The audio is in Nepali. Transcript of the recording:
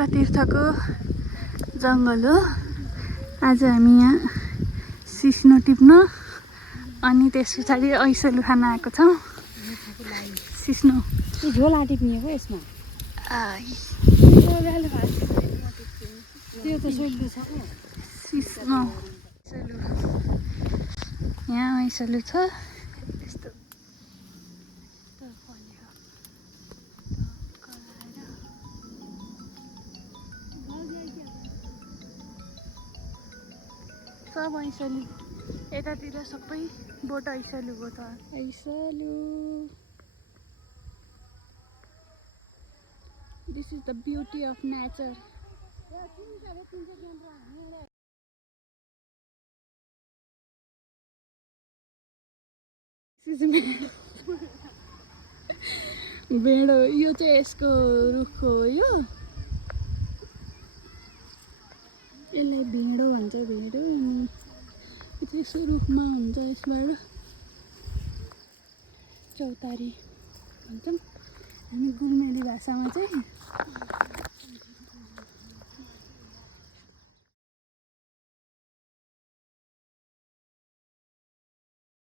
एउटा तीर्थको जङ्गल हो। आज हामी यहाँ सिस्नो टिप्न अनि त्यस पछाडि ऐसलु खान आएको छौँ। सिस्नो झोल आँटिप्ने हो यसमा। त्यो त सोल्नु छ सिस्नो यहाँ ऐसलु छ। यस्तो सब ऐसलु यतातिर सबै बोट ऐसलुको छ। ऐसलु this is the beauty of nature. भेडो यो चाहिँ यसको रुख हो। यो यसलाई भेडो भन्छ। भेडो त्यसको रुखमा हुन्छ। यसबाट चौतारी भन्छौँ हामी गुल्मेली भाषामा चाहिँ।